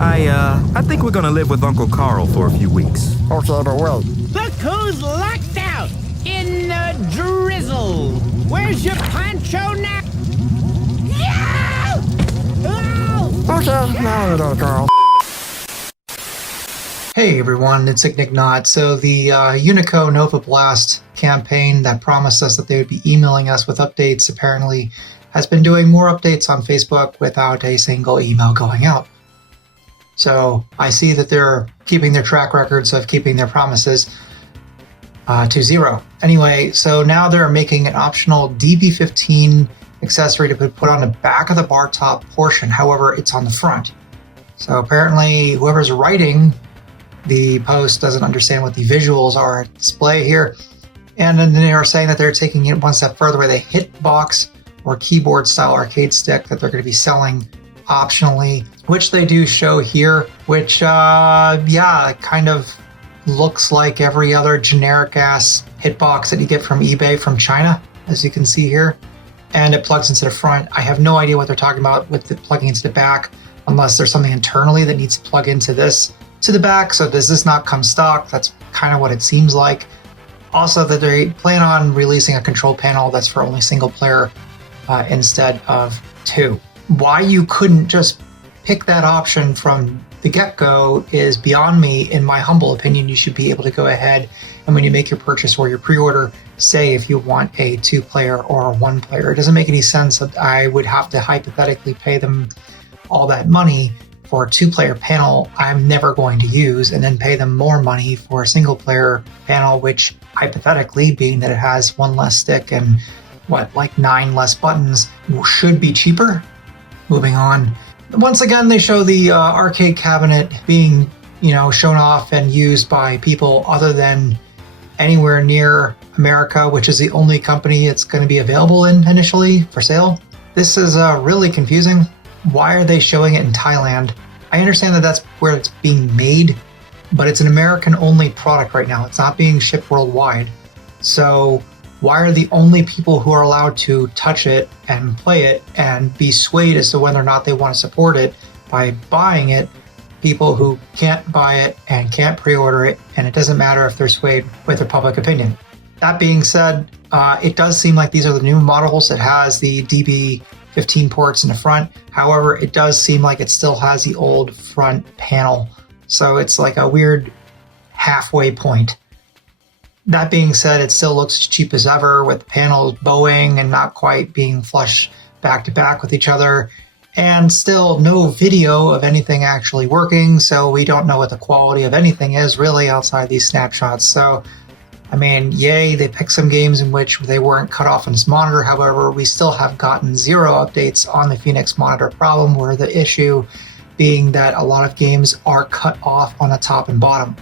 I think we're gonna live with Uncle Carl for a few weeks. Okay, but wait. Look who's locked out in the drizzle. Where's your poncho now? Yeah! Oh! Okay, now we don't, Carl. Hey everyone, it's Ignignot. So the Unico Nova Blast campaign that promised us that they would be emailing us with updates apparently has been doing more updates on Facebook without a single email going out. So I see that they're keeping their track records of keeping their promises to zero. Anyway, so now they're making an optional DB15 accessory to put on the back of the bar top portion. However, it's on the front. So apparently whoever's writing the post doesn't understand what the visuals are at display here. And then they are saying that they're taking it one step further with a hitbox or keyboard style arcade stick that they're going to be selling optionally, which they do show here, which kind of looks like every other generic ass hitbox that you get from eBay from China, as you can see here. And it plugs into the front. I have no idea what they're talking about with the plugging into the back, unless there's something internally that needs to plug into this to the back. So does this not come stock? That's kind of what it seems like. Also, that they plan on releasing a control panel that's for only single player instead of two. Why you couldn't just pick that option from the get-go is beyond me. In my humble opinion, you should be able to go ahead and when you make your purchase or your pre-order, say if you want a 2-player or a 1-player. It doesn't make any sense that I would have to hypothetically pay them all that money for a 2-player panel I'm never going to use, and then pay them more money for a single-player panel, which hypothetically, being that it has one less stick and like 9 less buttons, should be cheaper. Moving on. Once again, they show the arcade cabinet being, shown off and used by people other than anywhere near America, which is the only company it's going to be available in initially for sale. This is really confusing. Why are they showing it in Thailand? I understand that that's where it's being made, but it's an American-only product right now. It's not being shipped worldwide. So why are the only people who are allowed to touch it and play it and be swayed as to whether or not they want to support it by buying it, people who can't buy it and can't pre-order it, and it doesn't matter if they're swayed with their public opinion? That being said, it does seem like these are the new models that has the DB15 ports in the front. However, it does seem like it still has the old front panel. So it's like a weird halfway point. That being said, it still looks as cheap as ever with panels bowing and not quite being flush back to back with each other. And still no video of anything actually working. So we don't know what the quality of anything is really outside these snapshots. So I mean, yay, they picked some games in which they weren't cut off on this monitor. However, we still have gotten 0 updates on the Phoenix monitor problem, where the issue being that a lot of games are cut off on the top and bottom.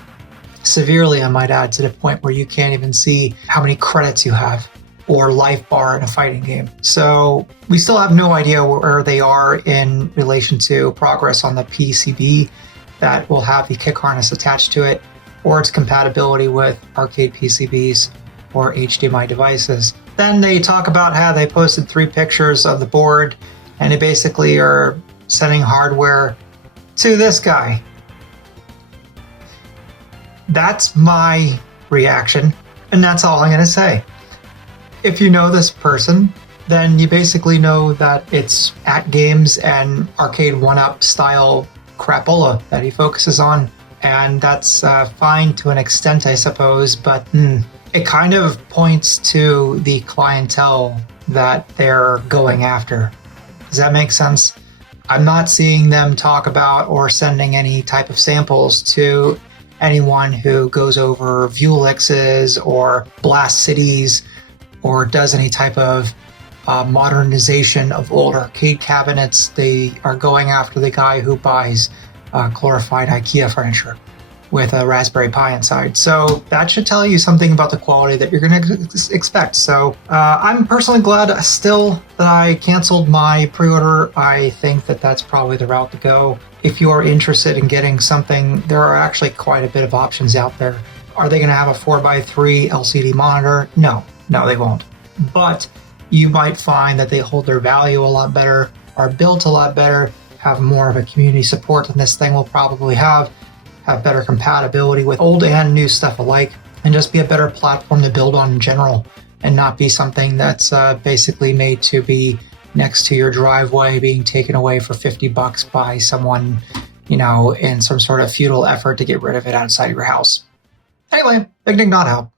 Severely, I might add, to the point where you can't even see how many credits you have or life bar in a fighting game. So we still have no idea where they are in relation to progress on the PCB that will have the kick harness attached to it, or its compatibility with arcade PCBs or HDMI devices. Then they talk about how they posted 3 pictures of the board, and they basically are sending hardware to this guy. That's my reaction, and that's all I'm gonna say. If you know this person, then you basically know that it's at games and arcade 1-up style crapola that he focuses on. And that's fine to an extent, I suppose, but it kind of points to the clientele that they're going after. Does that make sense? I'm not seeing them talk about or sending any type of samples to anyone who goes over Vuelixes or Blast Cities or does any type of modernization of old arcade cabinets. They are going after the guy who buys glorified IKEA furniture with a Raspberry Pi inside. So that should tell you something about the quality that you're going to expect. So I'm personally glad still that I canceled my pre-order. I think that that's probably the route to go. If you are interested in getting something, there are actually quite a bit of options out there. Are they going to have a 4x3 LCD monitor? No, they won't. But you might find that they hold their value a lot better, are built a lot better, have more of a community support than this thing will probably have better compatibility with old and new stuff alike, and just be a better platform to build on in general, and not be something that's basically made to be next to your driveway being taken away for $50 by someone, in some sort of futile effort to get rid of it outside your house. Anyway, Big Nick not out.